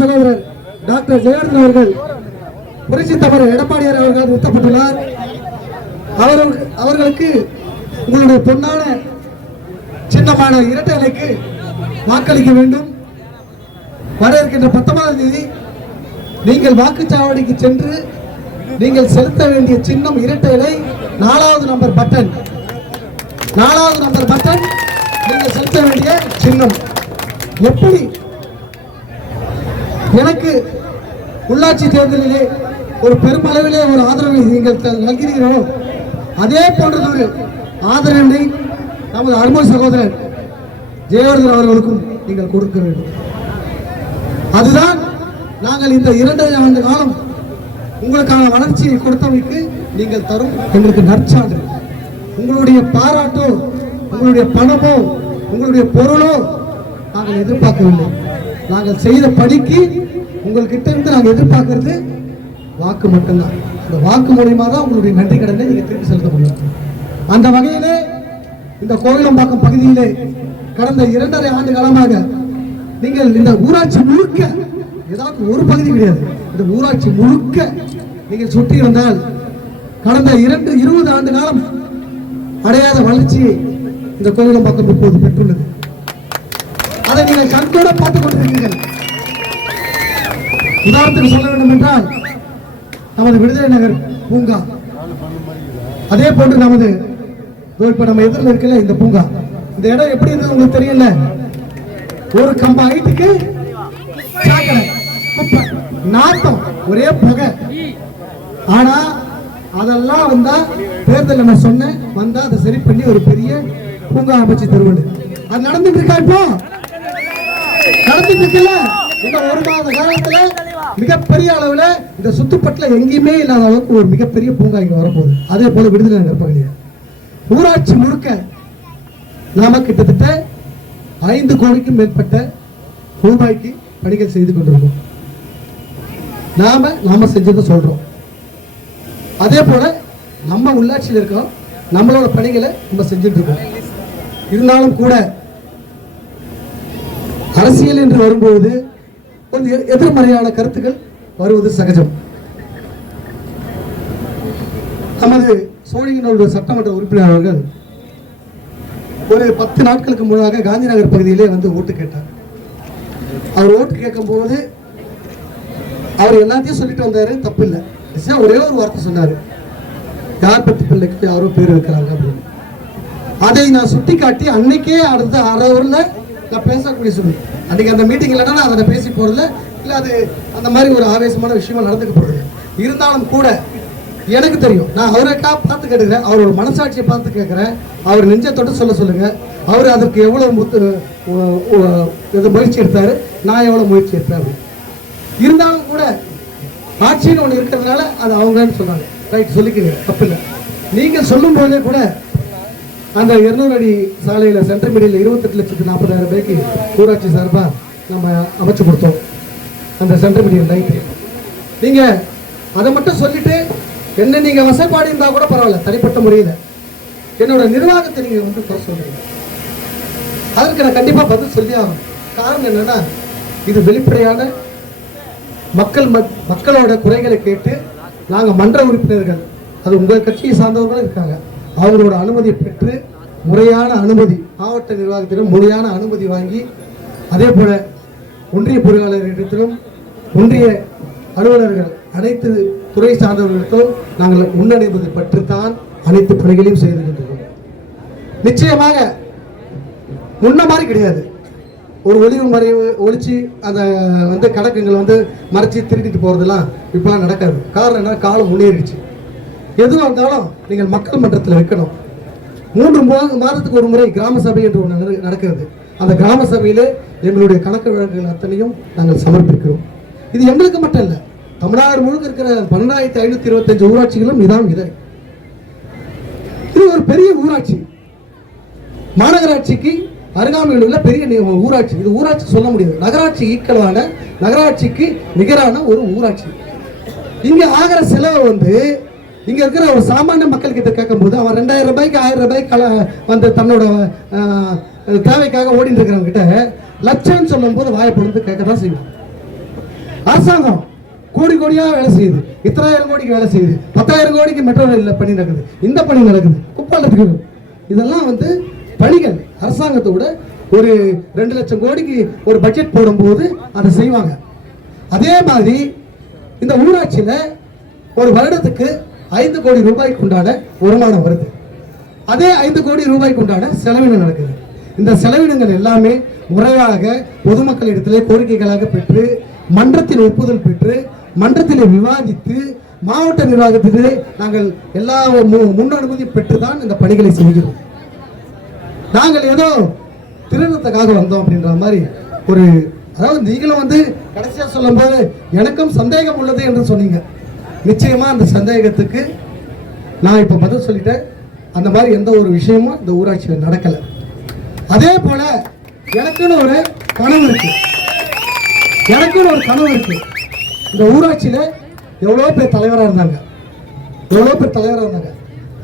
சகோதரர் டாக்டர் ஜெயவர்தன் அவர்கள் புரட்சி தலைவர் எடப்பாடியார் அவர்கள் நிறுத்தப்பட்டுள்ளார். அவர்களுக்கு உங்களுடைய பொன்னான சின்னமான இரட்டை இலைக்கு வாக்களிக்க வேண்டும். வர இருக்கின்ற 19ஆம் தேதி நீங்கள் வாக்குச்சாவடிக்கு சென்று நீங்கள் செலுத்த வேண்டிய சின்னம் இரட்டை இலை 4வது நம்பர் பட்டன். 4வது நம்பர் பட்டன் நீங்கள் செலுத்த வேண்டிய சின்னம். எப்படி எனக்கு உள்ளாட்சி தேர்தலிலே ஒரு பெருமளவிலே ஒரு ஆதரவை நீங்கள் நல்கிறீர்களோ அதே போன்ற ஒரு ஆதரவினை நமது அருமை சகோதரர் ஜெயவர்தன் அவர்களுக்கும் நீங்கள் கொடுக்க வேண்டும். அதுதான் நாங்கள் இந்த 2.5 ஆண்டு காலம் உங்களுக்கான வளர்ச்சியை கொடுத்தமைக்கு நீங்கள் தரும் எங்களுக்கு நற்சான்று. உங்களுடைய பாராட்டோ உங்களுடைய பணமோ உங்களுடைய பொருளோ நாங்கள் எதிர்பார்க்கவில்லை. நாங்கள் செய்த பணிக்கு உங்கள்கிட்ட இருந்து நாங்கள் எதிர்பார்க்கறது வாக்கு மட்டும்தான். அந்த வாக்கு மூலியமாக தான் உங்களுடைய நன்றி கடனை நீங்கள் திருப்பி செலுத்த முடியும். அந்த வகையிலே இந்த கோவிலம்பாக்கம் பகுதியிலே கடந்த 2.5 ஆண்டு காலமாக நீங்கள் இந்த ஊராட்சி முழுக்க ஏதாவது ஒரு பகுதி கிடையாது, இந்த ஊராட்சி முழுக்க நீங்கள் சுற்றி இருந்தால் கடந்த 20 ஆண்டு காலம் அடையாத வளர்ச்சியை இந்த கோவிலம்பாக்கம் இப்போது பெற்றுள்ளது. அதை நீங்கள் கண்கூட பார்த்துக் கொண்டிருக்கிறீர்கள். உதாரணத்துக்கு சொல்ல வேண்டும் என்றால் நமது விடுதலை நகர் பூங்கா, அதே போன்று நமது இப்ப நம்ம எதிரில் இருக்கல இந்த பூங்கா, இந்த இடம் எப்படி இருந்தது உங்களுக்கு தெரியல. ஒரு கம்ப ஹைட்டுக்கு நாட்டம், ஒரே புகை. ஆனா அதெல்லாம் வந்தா தேர்தல் நம்ம சொன்னேன் வந்தா அதை சரி பண்ணி ஒரு பெரிய பூங்கா அமைச்சு தருவது. அது நடந்துட்டு இருக்கா? இப்போ நடந்துட்டு இருக்குல்ல. இந்த 1 மாத காலத்துல மிகப்பெரிய அளவுல இந்த சுத்துப்பட்டுல எங்கேயுமே இல்லாத அளவுக்கு ஒரு மிகப்பெரிய பூங்கா இங்க வரப்போகுது. அதே போல விடுதலை நகர் பகுதியில் ஊராட்சி முழுக்க நாம கிட்டத்தட்ட 5 கோடிக்கும் மேற்பட்ட ரூபாய்க்கு பணிகள் செய்து கொண்டிருக்கோம். நாம செஞ்சதை சொல்றோம். அதே போல நம்ம உள்ளாட்சியில் இருக்கோம், நம்மளோட பணிகளை நம்ம செஞ்சுட்டு இருக்கோம். இருந்தாலும் கூட அரசியல் என்று வரும்போது கொஞ்சம் எதிர்மறையான கருத்துக்கள் வருவது சகஜம். நமது சோழிங்கநல்லூர் சட்டமன்ற உறுப்பினர் அவர்கள் ஒரு 10 நாட்களுக்கு முன்னாக காந்தி நகர் பகுதியிலே வந்து ஓட்டு கேட்டார். அவர் ஓட்டு கேட்கும் போது அவர் எல்லாத்தையும் சொல்லிட்டு வந்தாரு, தப்பு இல்லை. ஒரே ஒரு வார்த்தை சொன்னாரு, யார் பத்தி பிள்ளைக்கு யாரோ பேர் வைக்கிறாங்க அப்படின்னு. அதை நான் சுட்டி காட்டி அன்னைக்கே அடுத்த 1/2 ஹவர்ல நான் பேசக்கூடிய சொல்லி, அன்னைக்கு அந்த மீட்டிங் இல்லைன்னா நான் அதை பேசி போறதில்ல, இல்லை அது அந்த மாதிரி ஒரு ஆவேசமான விஷயமா நடந்துக்க போறது. இருந்தாலும் கூட எனக்கு தெரியும், நான் அவரைக்கா பார்த்து கேட்டுக்கிறேன், அவரோட மனசாட்சியை பார்த்து கேட்கிறேன். அவர் நெஞ்சத்தோட சொல்லுங்க, அவர் அதற்கு எவ்வளவு முயற்சி எடுத்தாரு, நான் எவ்வளவு முயற்சி எடுத்தேன். இருந்தாலும் கூட ஆட்சின்னு ஒன்று இருக்கிறதுனால அது அவங்கன்னு சொன்னாங்க. ரைட், சொல்லிக்கிறீங்க, தப்பு இல்லை. நீங்கள் சொல்லும் போதே கூட அந்த 200 அடி சாலையில் சென்ட்ரல் மீடியில் 28,40,000 ரூபாய்க்கு ஊராட்சி சார்பாக நம்ம அமைச்சு கொடுத்தோம். அந்த சென்ட்ரல் மீடியல் லைட்டு நீங்கள் அதை மட்டும் சொல்லிட்டு என்ன நீங்கள் வசப்பாடி இருந்தால் கூட பரவாயில்ல, தனிப்பட்ட முறையில் என்னோட நிர்வாகத்தை நீங்கள் வந்து குறை சொல்றீங்க. அதற்கு நான் கண்டிப்பாக பதில் சொல்லி ஆகணும். காரணம் என்னன்னா, இது வெளிப்படையான மக்களோட குறைகளை கேட்டு நாங்கள் மன்ற உறுப்பினர்கள், அது உங்கள் கட்சியை சார்ந்தவர்களும் இருக்காங்க, அவங்களோட அனுமதியை பெற்று முறையான அனுமதி, மாவட்ட நிர்வாகத்திடம் முறையான அனுமதி வாங்கி, அதே போல ஒன்றிய பொறியாளர்களிடத்திலும் ஒன்றிய அலுவலர்கள் அனைத்து துறை சார்ந்தவர்களிடத்திலும் நாங்கள் முன்னடைவது பற்றித்தான் அனைத்து பணிகளையும் செய்திருக்கின்றோம். நிச்சயமாக முன்ன மாதிரி கிடையாது. ஒரு ஒளிவு மறைவு ஒழிச்சு அந்த வந்து கணக்குங்களை வந்து மறைச்சி திருட்டிட்டு போறதெல்லாம் இப்பெல்லாம் நடக்காது. காரணம் என்ன, காலம் முன்னேறிடுச்சு. எதுவாக இருந்தாலும் நீங்கள் மக்கள் மன்றத்தில் வைக்கணும். 3 மாதத்துக்கு ஒரு முறை கிராம சபை என்று ஒன்று நடக்கிறது. அந்த கிராம சபையில் எங்களுடைய கணக்கு வழக்குகள் அத்தனையும் நாங்கள் சமர்ப்பிக்கிறோம். இது எங்களுக்கு மட்டும் இல்லை, தமிழ்நாடு முழுக்க இருக்கிற 12,525 ஊராட்சிகளும் இதான் இதை. இது ஒரு பெரிய ஊராட்சி, மாநகராட்சிக்கு அருகாமையில் உள்ள பெரிய ஊராட்சி. இது ஊராட்சி சொல்ல முடியாது, நகராட்சி ஈக்குவலான, நகராட்சிக்கு நிகரான ஒரு ஊராட்சி. இங்க ஆகிற செலவு வந்து இங்க இருக்கிற ஒரு சாமானிய மக்கள் கிட்ட கேட்கும் போது அவன் 2000 ரூபாய்க்கு 1000 ரூபாய்க்கு வந்து தன்னோட தேவைக்காக ஓடிட்டு இருக்கிறவங்க கிட்ட லட்சம் சொல்லும் போது வாயை பொழுது கேட்கதான் செய்வான். அரசாங்கம் கோடி கோடியா வேலை செய்யுது, இத்தனாயிரம் கோடிக்கு வேலை செய்யுது, 10,000 கோடிக்கு மெட்ரோ ரயில் பணி நடக்குது, இந்த பணி நடக்குது, குப்பாலத்துக்கு. இதெல்லாம் வந்து பணிகள் அரசாங்கத்தோட ஒரு 2 லட்சம் கோடிக்கு ஒரு பட்ஜெட் போடும்போது அதை செய்வாங்க. அதே மாதிரி இந்த ஊராட்சியில ஒரு வருடத்துக்கு 5 கோடி ரூபாய்க்கு உண்டான வருமானம் வருது. அதே 5 கோடி ரூபாய்க்கு உண்டான செலவினம் நடக்குது. இந்த செலவினங்கள் எல்லாமே முறையாக பொதுமக்களிடத்திலே கோரிக்கைகளாக பெற்று மன்றத்தின் ஒப்புதல் பெற்று மன்றத்திலே விவாதித்து மாவட்ட நிர்வாகத்திலே நாங்கள் எல்லா முன் அனுமதி பெற்றுதான் இந்த பணிகளை செய்கிறோம். நாங்கள் ஏதோ திருநத்துக்காக வந்தோம் அப்படின்ற மாதிரி ஒரு, அதாவது நீங்களும் வந்து கடைசியா சொல்லும் போது எனக்கும் சந்தேகம் உள்ளது என்று சொன்னீங்க. நிச்சயமா அந்த சந்தேகத்துக்கு நான் இப்ப பதில் சொல்லிட்டேன். அந்த மாதிரி எந்த ஒரு விஷயமும் இந்த ஊராட்சியில் நடக்கல. அதே போல எனக்குன்னு ஒரு கனவு இருக்கு. இந்த ஊராட்சியில எவ்வளோ பேர் தலைவராக இருந்தாங்க,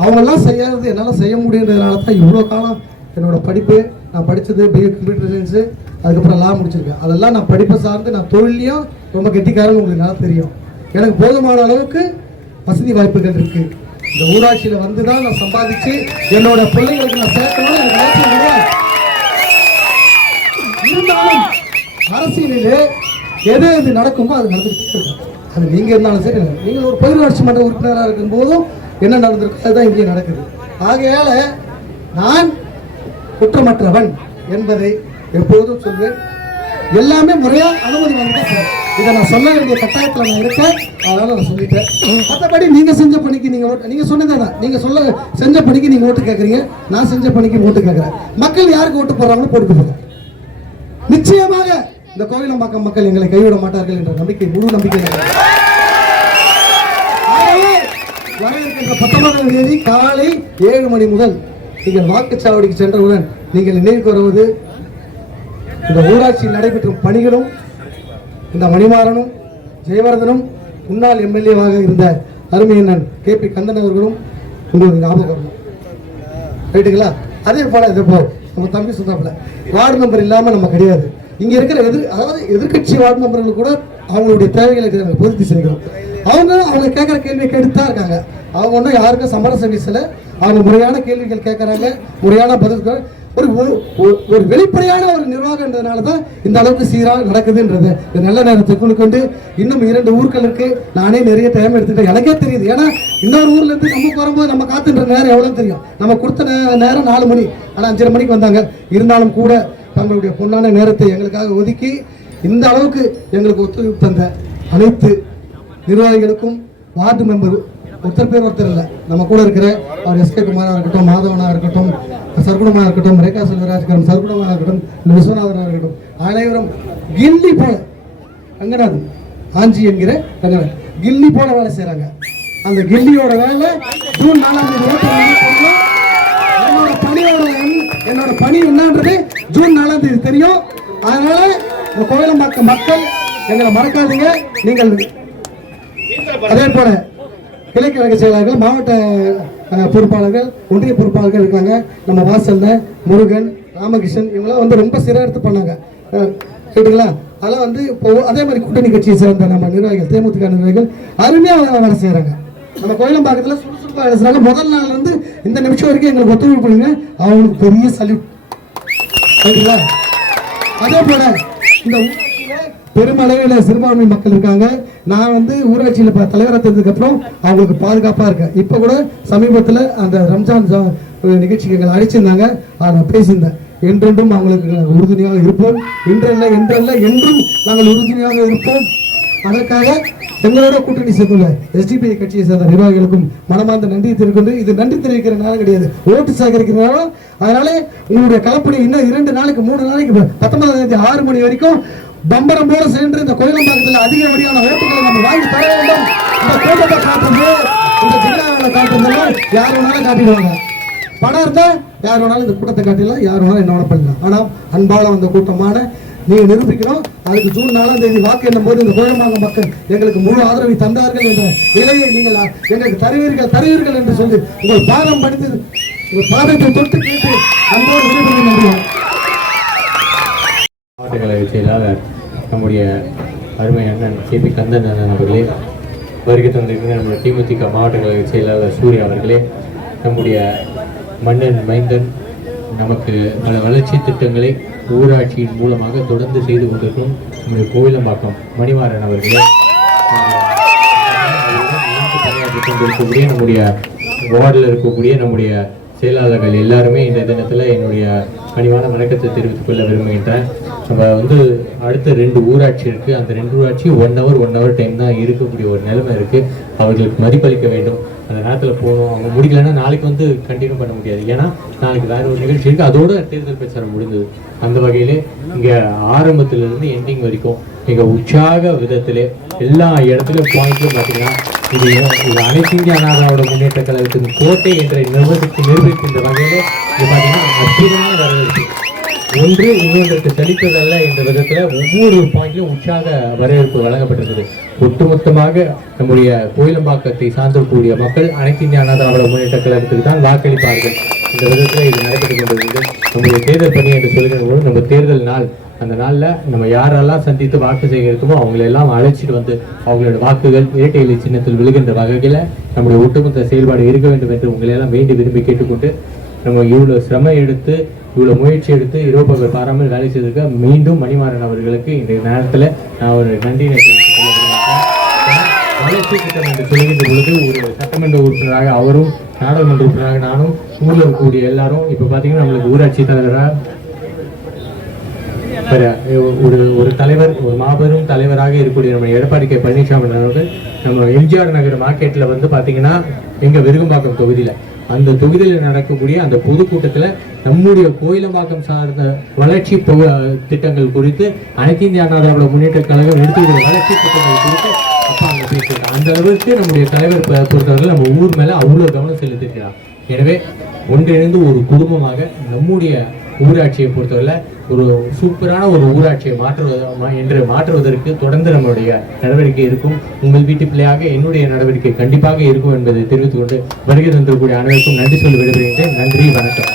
அவங்க எல்லாம் செய்யறது என்னால் செய்ய முடியுன்றதுனால தான் இவ்வளோ காலம் என்னோட படிப்பு, நான் படித்தது பிஏ கம்ப்யூட்டர் சயின்ஸு, அதுக்கப்புறம் லா முடிச்சிருக்கேன். அதெல்லாம் நான் படிப்பை சார்ந்து நான் தொழிலையும் ரொம்ப கெட்டிக்காரன்னு உங்களுக்கு நல்லா தெரியும். எனக்கு போதுமான அளவுக்கு வசதி வாய்ப்புகள் இருக்கு. இந்த ஊராட்சியில் வந்து தான் நான் சம்பாதிச்சு என்னோட பிள்ளைங்களுக்கு நான் சேர்க்கணும். எனக்கு அவசியம் கிடையாது. இருந்தாலும் அரசியலிலே எது நடக்குமோ அது நடந்துகிட்டு இருக்கும். அது நீங்க இருந்தாலும் சரி, நீங்கள் ஒரு பேரூராட்சி மன்ற உறுப்பினராக இருக்கும் போதும் என்ன நடந்திருக்கு அதுதான் இங்கே நடக்குது. ஆகையால நான் குற்றமற்றவன் என்பதை எப்போதும் சொல்வேன். எல்லாமே முறையா அனுமதி வாங்கிதான். இதை நான் சொல்ல வேண்டிய கட்டாயத்தில் நான் இருக்கேன். அதனால நான் சொல்லிட்டேன். மற்றபடி நீங்க செஞ்ச பணிக்கு நீங்க சொன்னதான், நீங்க செஞ்ச பணிக்கு நீங்க ஓட்டு கேட்கறீங்க, நான் செஞ்ச பணிக்கு ஓட்டு கேட்கறேன். மக்கள் யாருக்கு ஓட்டு போடுறாங்கன்னு போட்டு போடுங்க. நிச்சயமாக இந்த கோவிலம்பாக்கம் மக்கள் எங்களை கைவிட மாட்டார்கள் என்ற நம்பிக்கை, முழு நம்பிக்கை. வரவிருக்கின்ற 19ஆம் தேதி காலை 7 மணி முதல் நீங்கள் வாக்குச்சாவடிக்கு சென்றவுடன் நீங்கள் நினைவுக்கு வருவது இந்த ஊராட்சியில் நடைபெற்றும் பணிகளும், இந்த மணிமாறனும் ஜெயவர்தனும் முன்னாள் எம்எல்ஏவாக இருந்த அருமையண்ணன் KP கந்தன் அவர்களும் உங்களுக்கு ஞாபகம் வரணும். ரைட்டுங்களா? அதே போல நம்ம தம்பி சொன்னாப்புல வார்டு நம்பர் இல்லாம நம்ம கிடையாது. இங்க இருக்கிற எதிர்கட்சி வார்டு நம்பர்கள் கூட அவங்களுடைய தேவைகளை பூர்த்தி செய்கிறோம். அவங்க கேட்கிற கேள்வியை கேட்டுதான் இருக்காங்க. அவங்க ஒன்றும் யாருக்கும் சமரசம் வீசல. அவங்க முறையான கேள்விகள் கேட்கறாங்க, முறையான பதில்கள். ஒரு வெளிப்படையான ஒரு நிர்வாகம்ன்றதுனால தான் இந்த அளவுக்கு சீராக நடக்குதுன்றது. இந்த நல்ல நேரத்தை கொண்டு இன்னும் 2 ஊர்கள் இருக்கு. நானே நிறைய டைம் எடுத்துட்டேன், எனக்கே தெரியுது. ஏன்னா இன்னொரு ஊர்ல இருந்து நமக்கு வரும்போது நம்ம காத்துன்ற நேரம் எவ்வளவு தெரியும். நம்ம கொடுத்த நேரம் 4 மணி, ஆனா 5:30 மணிக்கு வந்தாங்க. இருந்தாலும் கூட தங்களுடைய பொன்னான நேரத்தை எங்களுக்காக ஒதுக்கி இந்த அளவுக்கு எங்களுக்கு ஒத்துழைப்பு தந்த அனைத்து நிர்வாகிகளுக்கும், வார்டு மெம்பர் ஒருத்தர் இல்லை, நம்ம கூட இருக்கிற அவர் SK குமாரா இருக்கட்டும், மாதவனா இருக்கட்டும், சர்க்குணமா இருக்கட்டும், ரேகா செல்வராஜ் சர்க்குணமா இருக்கட்டும், விஸ்வநாதனா இருக்கட்டும், அனைவரும் கில்லி போல ரங்கநாதன் ஆஞ்சி என்கிற ரங்கநாதன் கில்லி போல வேலை செய்யறாங்க. அந்த கில்லியோட வேலை ஜூன் 4ஆம் தேதி என்னோட பணி என்னன்றது ஜூன் 4ஆம் தேதி தெரியும். அதனால இந்த கோவிலம்பாக்கம் மக்கள் எங்களை மறக்காதீங்க. நீங்கள் அதே போல கிளைக்கழக செயலாளர்கள், மாவட்ட பொறுப்பாளர்கள், ஒன்றிய பொறுப்பாளர்கள் இருக்காங்க. நம்ம வாசல்ல முருகன், ராமகிருஷ்ணன் இவங்களாம் வந்து ரொம்ப சிறப்பு பண்ணாங்க. கேட்டுங்களா? அதெல்லாம் இப்போ அதே மாதிரி கூட்டணி கட்சியை சேர்ந்த நம்ம நிர்வாகிகள், தேமுதிக நிர்வாகிகள் அருமையாக வேலை செய்யறாங்க. நம்ம கோயிலம்பாக்கத்துல சுறுசுறுப்பாக வேலை செய்யறாங்க. முதல் நாள் இருந்து இந்த நிமிஷம் வரைக்கும் எங்களுக்கு ஒத்துழைப்பு பண்ணுங்க. அவங்களுக்கு பெரிய சல்யூட். கேட்டுங்களா? அதே போல இந்த பெருமளவில் சிறுபான்மை மக்கள் இருக்காங்க. நான் வந்து ஊராட்சியில் தலைவராக இருந்ததுக்கு அப்புறம் அவங்களுக்கு பாதுகாப்பா இருக்கேன். இப்ப கூட சமீபத்தில் அந்த ரம்ஜான் நிகழ்ச்சிக்கு எங்களை அழைச்சிருந்தாங்க. நான் பேசியிருந்தேன். என்றென்றும் அவங்களுக்கு நாங்கள் உறுதுணையாக இருப்போம். என்றும் நாங்கள் உறுதுணையாக இருப்போம். அதற்காக எங்களோட கூட்டணி சேர்ந்துள்ள SDPI கட்சியை சேர்ந்த நிர்வாகிகளுக்கும் மனமார்ந்த நன்றி தெரிவிக்கின்ற. இது நன்றி தெரிவிக்கிற நாளும் கிடையாது, ஓட்டு சேகரிக்கிற நாளும். அதனால உங்களுடைய கலப்பணி இன்னும் 2 நாளைக்கு 3 நாளைக்கு 19ஆம் தேதி 6 மணி வரைக்கும் பம்பரம் போல சென்று இந்த கோயிலம்பாக்கத்தில் அதிகப்படியான ஓட்டுகளை நம்ம வாங்கி தர வேண்டும். இந்த கூட்டத்தை காட்டுறது, இந்த ஜில்லாவில் காட்டுறதெல்லாம் யார் வேணாலும் காட்டிடுவாங்க. படம் இருந்தா யார் வேணாலும் இந்த கூட்டத்தை காட்டிடலாம், யார் வேணாலும் என்ன வேணாலும் பண்ணலாம். ஆனால் அன்பால வந்த கூட்டமான நீங்க நிரூபிக்கணும். அதுக்கு ஜூன் 4ஆம் தேதி வாக்கு எண்ணும் போது இந்த கோயிலம்பாக்கம் மக்கள் எங்களுக்கு முழு ஆதரவை தந்தார்கள் என்ற நிலையை நீங்கள் எங்களுக்கு தருவீர்கள் என்று சொல்லி உங்கள் பாதம் படித்து உங்கள் பாதத்தை தொட்டு கேட்டு அன்போடு விடைபெறுகிறேன். மாவட்ட கழக செயலாளர் நம்முடைய அருமை அண்ணன் KP கந்தன் அண்ணன் அவர்களே, வருகை தந்திருக்கிற நம்முடைய தேமுதிக மாவட்ட கழக செயலாளர் சூர்யா அவர்களே, நம்முடைய மன்னன் மைந்தன் நமக்கு பல வளர்ச்சி திட்டங்களை ஊராட்சியின் மூலமாக தொடர்ந்து செய்து கொண்டிருக்கும் நம்முடைய கோவிலம்பாக்கம் மணிமாறன் அவர்களே, பணியாற்றி கொண்டிருக்கக்கூடிய நம்முடைய வார்டில் இருக்கக்கூடிய நம்முடைய செயலாளர்கள் எல்லாருமே இந்த தினத்தில் என்னுடைய பணிவான வணக்கத்தை தெரிவித்துக் கொள்ள விரும்புகின்றேன். நம்ம அடுத்த 2 ஊராட்சி இருக்குது. அந்த 2 ஊராட்சி 1 hour டைம் தான் இருக்கக்கூடிய ஒரு நிலைமை இருக்குது. அவர்களுக்கு மதிப்பளிக்க வேண்டும். அந்த நேரத்தில் போகணும். அவங்க முடிக்கலைன்னா நாளைக்கு கண்டினியூ பண்ண முடியாது. ஏன்னா நாளைக்கு வேற ஒரு நிகழ்ச்சி இருக்குது. அதோட தேர்தல் பிரச்சாரம் முடிந்தது. அந்த வகையிலே இங்கே ஆரம்பத்திலிருந்து எண்டிங் வரைக்கும் மிக உற்சாக விதத்திலே எல்லா இடத்துலையும் பாயிண்ட்லையும் பார்த்தீங்கன்னா இது அனைத்து இந்திய அண்ணா திராவிட முன்னேற்ற கழகத்தின் கோட்டை என்ற நிரூபிக்கின்ற வகையிலே இது பார்த்தீங்கன்னா அற்புதமான வரவேற்பு. ஒன்று இன்னொன்றுக்கு செழிப்பதல்ல என்ற விதத்தில் ஒவ்வொரு பாயிண்ட்லையும் உற்சாக வரவேற்பு வழங்கப்பட்டிருக்குது. ஒட்டுமொத்தமாக நம்முடைய கோயிலம்பாக்கத்தை சார்ந்திருக்கக்கூடிய மக்கள் அனைத்து இந்திய அண்ணா திராவிட முன்னேற்ற கழகத்துக்கு தான் வாக்களிப்பார்கள். இந்த விதத்தில் இது நடைபெற்றுக் கொண்டிருக்கிறது. நம்முடைய தேர்தல் பணி என்று சொல்கிற போது நம்ம தேர்தல் நாள், அந்த நாளில் நம்ம யாரெல்லாம் சந்தித்து வாக்கு சேகரிக்குமோ அவங்களெல்லாம் அழைச்சிட்டு அவங்களோட வாக்குகள் இரட்டை இலை சின்னத்தில் விழுகின்ற வகையில் நம்முடைய ஒட்டுமொத்த செயல்பாடு இருக்க வேண்டும் என்று உங்களையெல்லாம் வேண்டி விரும்பி கேட்டுக்கொண்டு, நம்ம இவ்வளோ சிரமம் எடுத்து இவ்வளோ முயற்சி எடுத்து இரவு பகல் பாராமல் வேலை செய்திருக்க மீண்டும் மணிமாறன் அவர்களுக்கு இந்த நேரத்தில் நான் ஒரு நன்றியை தெரிவித்துக் கொள்ள விரும்புகிறேன். வளர்ச்சி திட்டம் என்று சொல்கின்ற பொழுது ஒரு சட்டமன்ற உறுப்பினராக அவரும், நாடாளுமன்ற உறுப்பினராக நானும், ஊரில் இருக்கக்கூடிய எல்லாரும் இப்போ பார்த்தீங்கன்னா நம்மளுக்கு ஊராட்சி தலைவராக ஒரு தலைவர், ஒரு மாபெரும் தலைவராக இருக்கக்கூடிய நம்ம எடப்பாடி K. பழனிசாமி அவர்கள் நம்ம எம்ஜிஆர் நகர் மார்க்கெட்டில் பார்த்தீங்கன்னா எங்கள் விருகம்பாக்கம் தொகுதியில் அந்த தொகுதியில் நடக்கக்கூடிய அந்த பொதுக்கூட்டத்தில் நம்முடைய கோயிலம்பாக்கம் சார்ந்த வளர்ச்சி திட்டங்கள் குறித்து அனைத்து இந்திய அண்ணா திராவிட முன்னேற்ற கழகம் எடுத்துக்கிற வளர்ச்சி திட்டங்கள் குறித்து அப்பா அங்கே பேசுகிறார். அந்த அளவுக்கு நம்முடைய தலைவர் பொறுத்தவர்கள் நம்ம ஊர் மேலே அவ்வளோ கவனம் செலுத்திருக்கிறார். எனவே ஒன்றிணைந்து ஒரு குடும்பமாக நம்முடைய ஊராட்சியை பொறுத்தவரை ஒரு சூப்பரான ஒரு ஊராட்சியை மாற்றுவதற்கு தொடர்ந்து நம்மளுடைய நடவடிக்கை இருக்கும். உங்கள் வீட்டு பிள்ளையாக என்னுடைய நடவடிக்கை கண்டிப்பாக இருக்கும் என்பதை தெரிவித்துக் கொண்டு வருகை தந்திருக்கக்கூடிய அனைவருக்கும் நன்றி சொல்லி விடைபெறுகின்றேன். நன்றி, வணக்கம்.